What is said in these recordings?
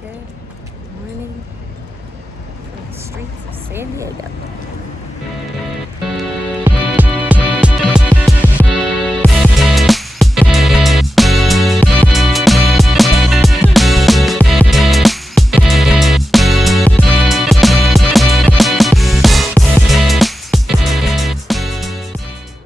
Good morning from the streets of San Diego.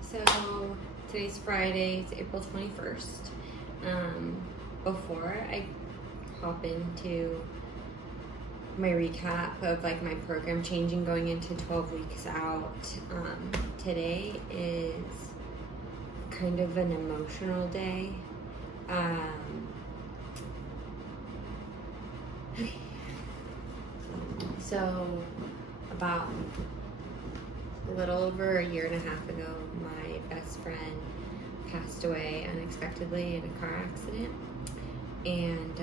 So today's Friday, it's April 21st. Before I hop into my recap of like my program changing going into 12 weeks out, today is kind of an emotional day. So about a little over a year and a half ago, my best friend passed away unexpectedly in a car accident, and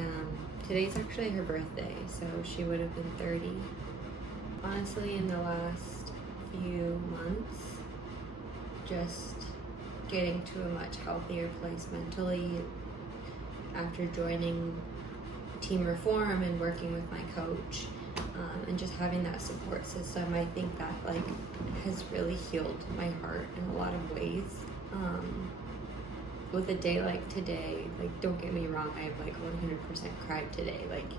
today's actually her birthday, so she would have been 30. Honestly, in the last few months, just getting to a much healthier place mentally after joining Team Reform and working with my coach, and just having that support system, I think that like has really healed my heart in a lot of ways. With a day like today, like don't get me wrong, I've like 100% cried today. Like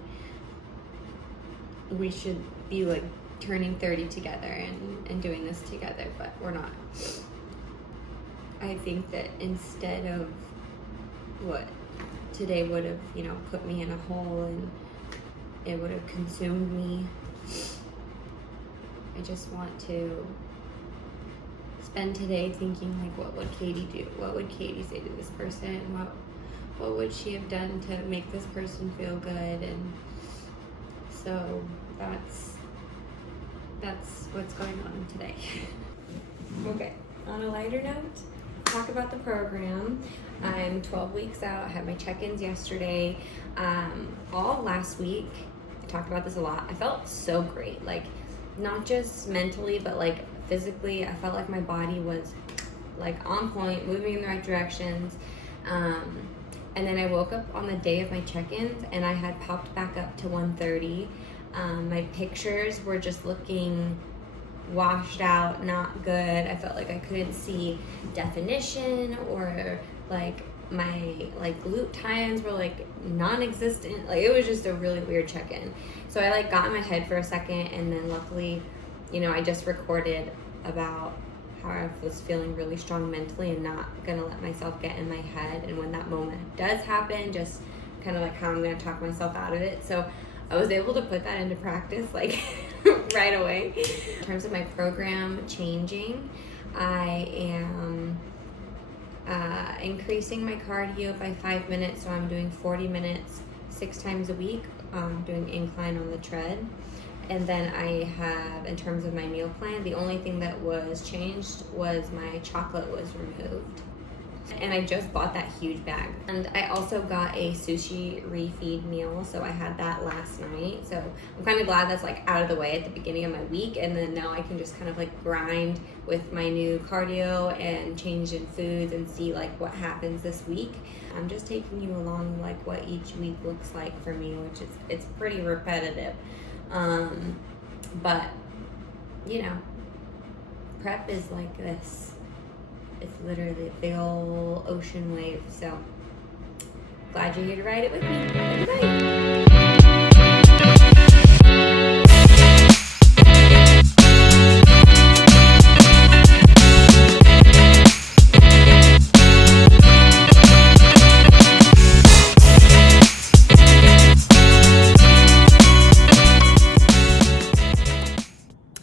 we should be like turning 30 together and doing this together, but we're not. I think that instead of what today would have, put me in a hole and it would have consumed me, I just want to spend today thinking like, what would Katie do? What would Katie say to this person? What would she have done to make this person feel good? And so that's what's going on today. Okay, on a lighter note, talk about the program. I'm 12 weeks out. I had my check-ins yesterday. All last week, I talked about this a lot. I felt so great, like not just mentally, but like physically. I felt like my body was like on point, moving in the right directions. And then I woke up on the day of my check-ins and I had popped back up to 130. My pictures were just looking washed out, not good. I felt like I couldn't see definition, or like my like glute tines were like non-existent. Like it was just a really weird check-in. So I like got in my head for a second, and then luckily, I just recorded about how I was feeling really strong mentally and not gonna let myself get in my head. And when that moment does happen, just kind of like how I'm gonna talk myself out of it. So I was able to put that into practice like right away. In terms of my program changing, I am increasing my cardio by 5 minutes. So I'm doing 40 minutes 6 times a week, doing incline on the tread. And then I have, in terms of my meal plan, the only thing that was changed was my chocolate was removed. And I just bought that huge bag. And I also got a sushi refeed meal, so I had that last night. So I'm kind of glad that's like out of the way at the beginning of my week, and then now I can just kind of like grind with my new cardio and change in foods and see like what happens this week. I'm just taking you along like what each week looks like for me, which is, it's pretty repetitive. But prep is like this. It's literally a big old ocean wave. So glad you're here to ride it with me. Bye.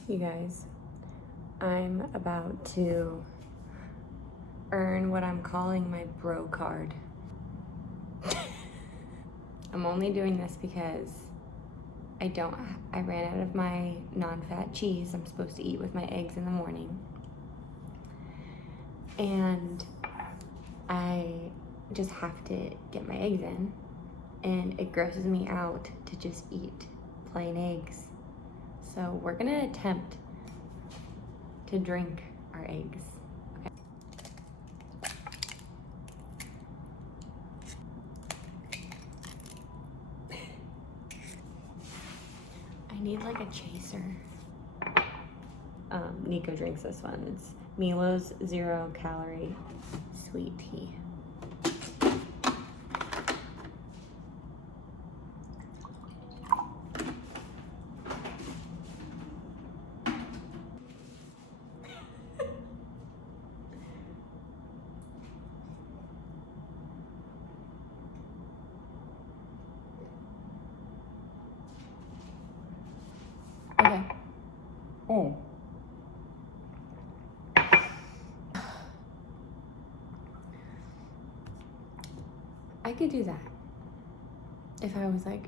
You guys, I'm about to earn what I'm calling my bro card. I'm only doing this because I ran out of my non-fat cheese I'm supposed to eat with my eggs in the morning. And I just have to get my eggs in, and it grosses me out to just eat plain eggs. So we're gonna attempt to drink our eggs. need like a chaser. Nico drinks this one. It's Milo's 0 calorie sweet tea. Okay. Oh. I could do that if I was like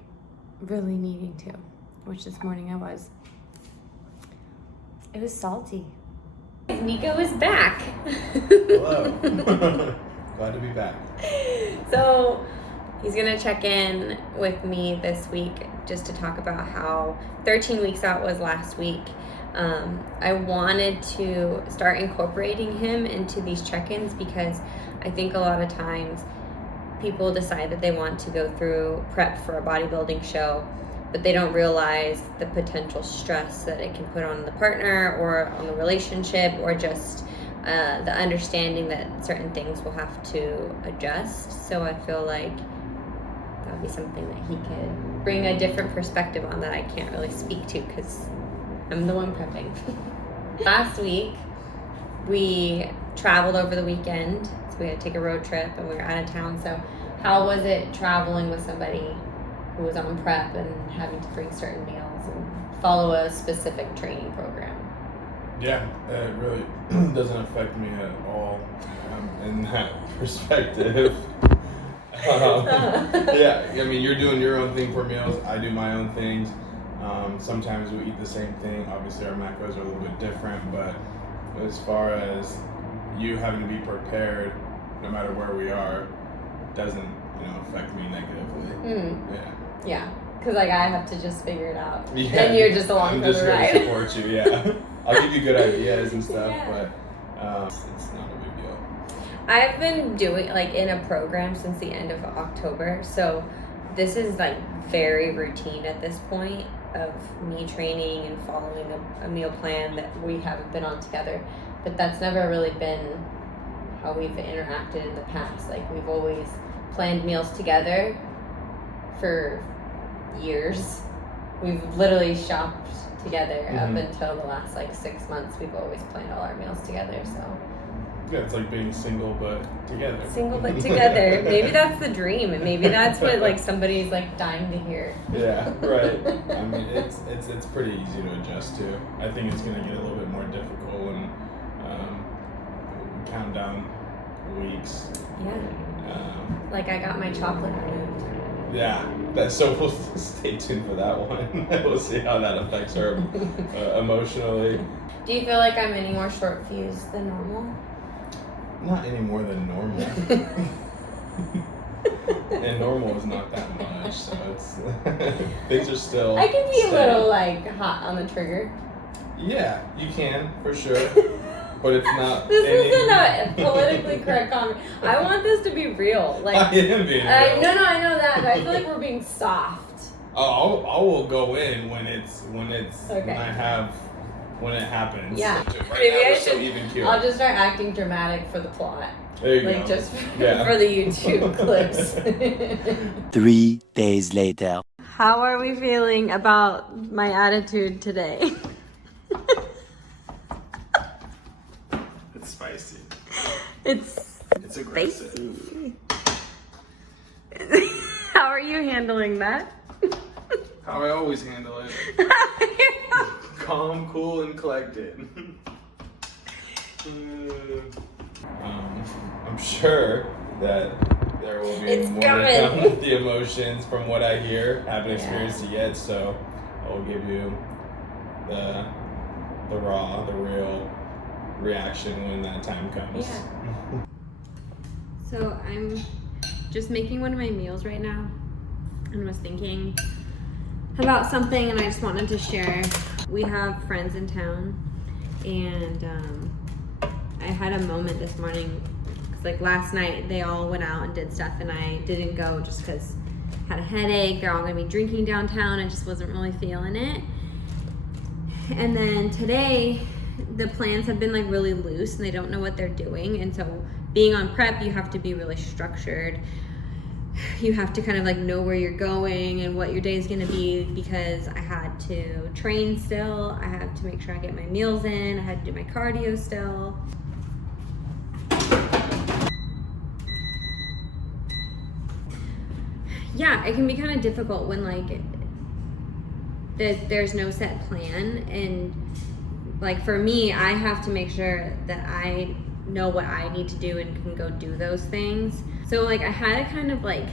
really needing to, which this morning I was. It was salty. Nico is back. Hello. Glad to be back. So he's gonna check in with me this week just to talk about how 13 weeks out was last week. I wanted to start incorporating him into these check-ins because I think a lot of times people decide that they want to go through prep for a bodybuilding show, but they don't realize the potential stress that it can put on the partner or on the relationship, or just the understanding that certain things will have to adjust. So I feel like that would be something that he could bring a different perspective on that I can't really speak to because I'm the one prepping. Last week, we traveled over the weekend. So we had to take a road trip and we were out of town. So how was it traveling with somebody who was on prep and having to bring certain meals and follow a specific training program? Yeah, it really doesn't affect me at all in that perspective. Yeah, I mean, you're doing your own thing for meals. I do my own things. Sometimes we eat the same thing. Obviously, our macros are a little bit different, but as far as you having to be prepared, no matter where we are, doesn't affect me negatively. Yeah, because like I have to just figure it out, Yeah, and you're just along for the ride. I'm just here to support you. Yeah, I'll give you good ideas and stuff, but it's not a big deal. I've been doing like in a program since the end of October, so this is like very routine at this point of me training and following a meal plan that we haven't been on together. But that's never really been how we've interacted in the past. Like we've always planned meals together for years. We've literally shopped together up until the last like 6 months. We've always planned all our meals together. So yeah, it's like being single but together. Single but together. Maybe that's the dream, and maybe that's what like somebody's like dying to hear. Yeah, right. I mean, it's pretty easy to adjust to. I think it's gonna get a little bit more difficult when we count down weeks. Yeah. Like I got my chocolate removed. Yeah, so we'll stay tuned for that one. We'll see how that affects her emotionally. Do you feel like I'm any more short fused than normal? Not any more than normal. And normal is not that much, so it's things are still. I can be steady. a little like hot on the trigger. Yeah, you can for sure, but it's not. This isn't a politically correct comment. I want this to be real. Like I am being real. No, I know that, but I feel like we're being soft. Oh, I will go in when Okay. when it happens. Yeah. Right Maybe now, I we're so should. even keel. I'll just start acting dramatic for the plot. There you like go. just Yeah. for the YouTube clips. 3 days later. How are we feeling about my attitude today? It's spicy. It's aggressive. spicy. How are you handling that? How I always handle it. Calm, cool, and collected. I'm sure that there will be It's more to coming. come with the emotions from what I hear. Haven't experienced it yet, so I will give you the raw, the real reaction when that time comes. Yeah. So I'm just making one of my meals right now and was thinking about something, and I just wanted to share. We have friends in town, and I had a moment this morning because like last night they all went out and did stuff and I didn't go just because I had a headache. They're all gonna be drinking downtown. I just wasn't really feeling it. And then today, the plans have been like really loose and they don't know what they're doing. And so being on prep, you have to be really structured. You have to kind of like know where you're going and what your day is gonna be, because I had to train still. I had to make sure I get my meals in. I had to do my cardio still. Yeah, it can be kind of difficult when like there's no set plan, and like for me, I have to make sure that I know what I need to do and can go do those things. So like I had a kind of like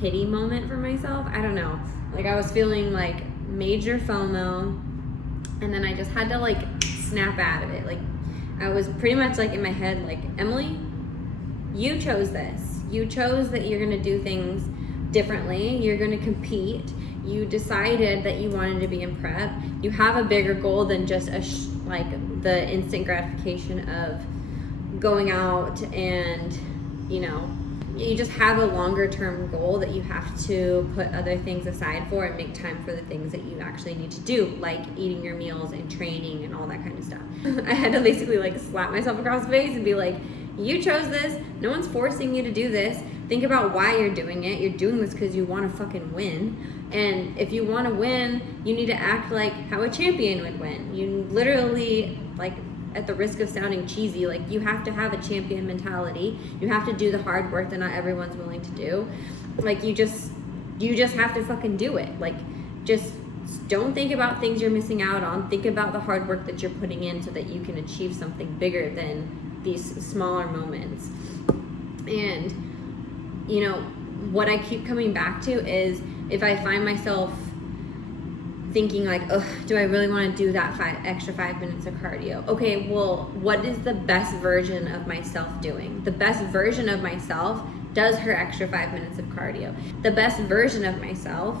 pity moment for myself. I don't know. Like I was feeling like major FOMO, and then I just had to like snap out of it. Like I was pretty much like in my head like, Emily, you chose this. You chose that you're gonna do things differently. You're gonna compete. You decided that you wanted to be in prep. You have a bigger goal than just like the instant gratification of going out, and you know, you just have a longer term goal that you have to put other things aside for and make time for the things that you actually need to do, like eating your meals and training and all that kind of stuff. I had to basically like slap myself across the face and be like, you chose this. No one's forcing you to do this. Think about why you're doing it. You're doing this because you want to fucking win. And if you want to win, you need to act like how a champion would win. You literally, like, at the risk of sounding cheesy, like you have to have a champion mentality. You have to do the hard work that not everyone's willing to do. Like you just have to fucking do it. Like just don't think about things you're missing out on. Think about the hard work that you're putting in so that you can achieve something bigger than these smaller moments. And you know, what I keep coming back to is if I find myself thinking like, oh, do I really want to do that extra 5 minutes of cardio? Okay, well, what is the best version of myself doing? The best version of myself does her extra 5 minutes of cardio. The best version of myself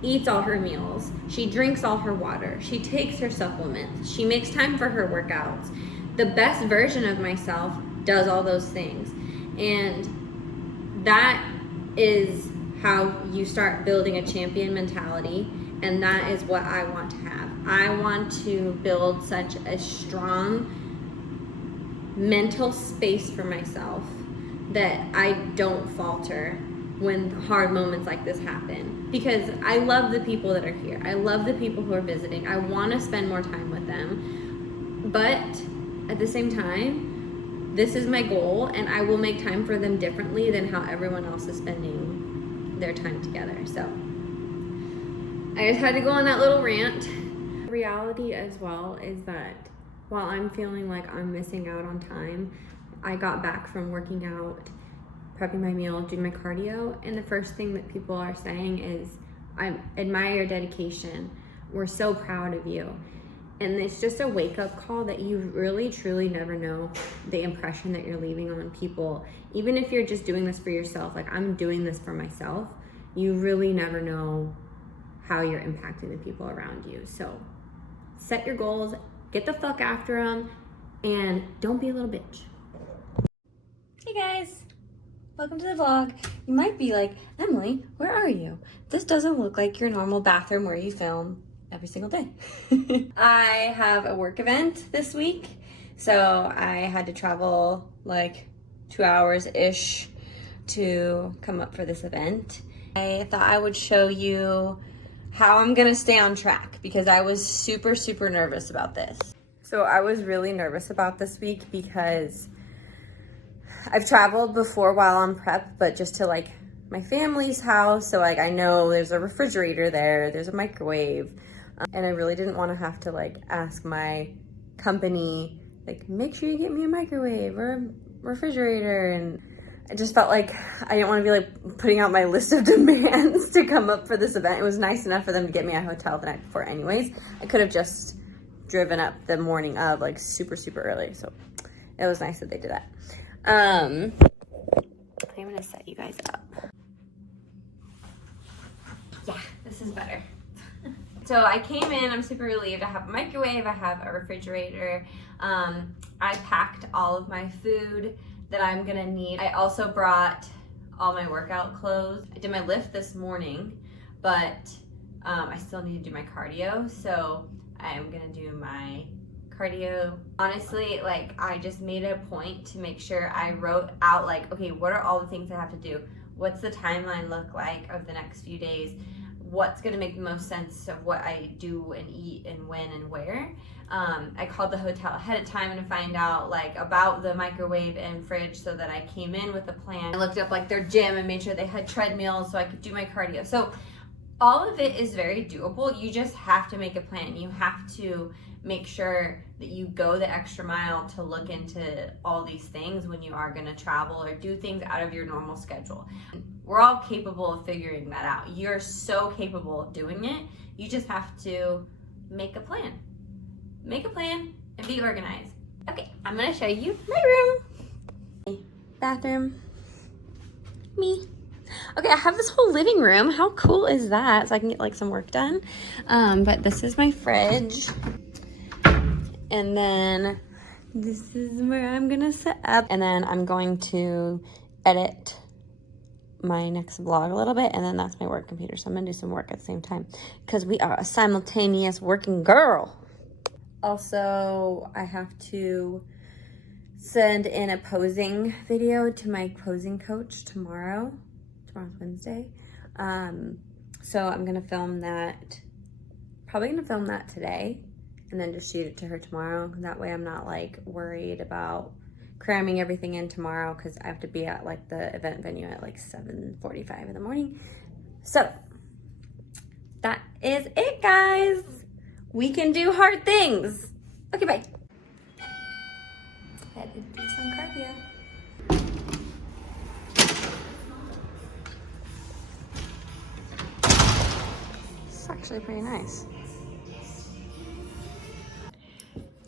eats all her meals. She drinks all her water. She takes her supplements. She makes time for her workouts. The best version of myself does all those things. And that is how you start building a champion mentality. And that is what I want to have. I want to build such a strong mental space for myself that I don't falter when hard moments like this happen. Because I love the people that are here. I love the people who are visiting. I want to spend more time with them. But at the same time, this is my goal, and I will make time for them differently than how everyone else is spending their time together. So I just had to go on that little rant. The reality as well is that while I'm feeling like I'm missing out on time, I got back from working out, prepping my meal, doing my cardio, and the first thing that people are saying is, I admire your dedication. We're so proud of you. And it's just a wake-up call that you really, truly never know the impression that you're leaving on people. Even if you're just doing this for yourself, like I'm doing this for myself, you really never know how you're impacting the people around you. So set your goals, get the fuck after them, and don't be a little bitch. Hey guys, welcome to the vlog. You might be like, Emily, where are you? This doesn't look like your normal bathroom where you film every single day. I have a work event this week, so I had to travel like 2 hours-ish to come up for this event. I thought I would show you how I'm gonna stay on track because I was super, super nervous about this. So I was really nervous about this week because I've traveled before while on prep, but just to like my family's house. So like I know there's a refrigerator there, there's a microwave. And I really didn't want to have to like ask my company, like, make sure you get me a microwave or a refrigerator. And I just felt like I didn't want to be like putting out my list of demands to come up for this event. It was nice enough for them to get me a hotel the night before anyways. I could have just driven up the morning of like super, super early. So it was nice that they did that. I'm gonna set you guys up. Yeah, this is better. So I came in, I'm super relieved. I have a microwave, I have a refrigerator. I packed all of my food that I'm gonna need. I also brought all my workout clothes. I did my lift this morning, but I still need to do my cardio, so I'm gonna do my cardio. Honestly, like, I just made a point to make sure I wrote out, like, okay, what are all the things I have to do? What's the timeline look like of the next few days? What's gonna make the most sense of what I do and eat and when and where? I called the hotel ahead of time to find out like about the microwave and fridge so that I came in with a plan. I looked up like their gym and made sure they had treadmills so I could do my cardio. So all of it is very doable. You just have to make a plan. You have to make sure that you go the extra mile to look into all these things when you are gonna travel or do things out of your normal schedule. We're all capable of figuring that out. You're so capable of doing it. You just have to make a plan. Make a plan and be organized. Okay, I'm gonna show you my room. Bathroom, me. Okay, I have this whole living room. How cool is that? So I can get like some work done. But this is my fridge. And then this is where I'm gonna set up. And then I'm going to edit my next vlog a little bit, and then that's my work computer. So I'm gonna do some work at the same time because we are a simultaneous working girl. Also, I have to send in a posing video to my posing coach tomorrow. Tomorrow's Wednesday. So I'm gonna film that, probably gonna film that today and then just shoot it to her tomorrow. That way I'm not like worried about cramming everything in tomorrow because I have to be at like the event venue at like 7:45 in the morning. So that is it, guys. We can do hard things. Okay, bye. Had to do some cardio. It's actually pretty nice.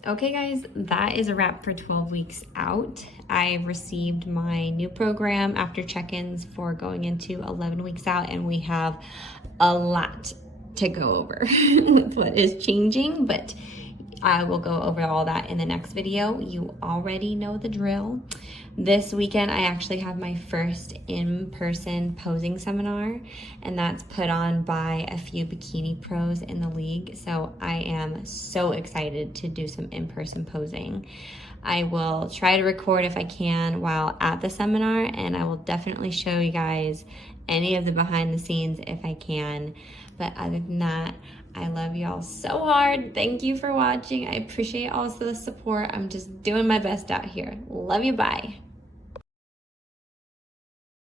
Okay guys, that is a wrap for 12 weeks out. I received my new program after check-ins for going into 11 weeks out, and we have a lot to go over with what is changing, but I will go over all that in the next video. You already know the drill. This weekend, I actually have my first in-person posing seminar, and that's put on by a few bikini pros in the league. So I am so excited to do some in-person posing. I will try to record if I can while at the seminar, and I will definitely show you guys any of the behind the scenes if I can. But other than that, I love y'all so hard. Thank you for watching. I appreciate also the support. I'm just doing my best out here. Love you, bye.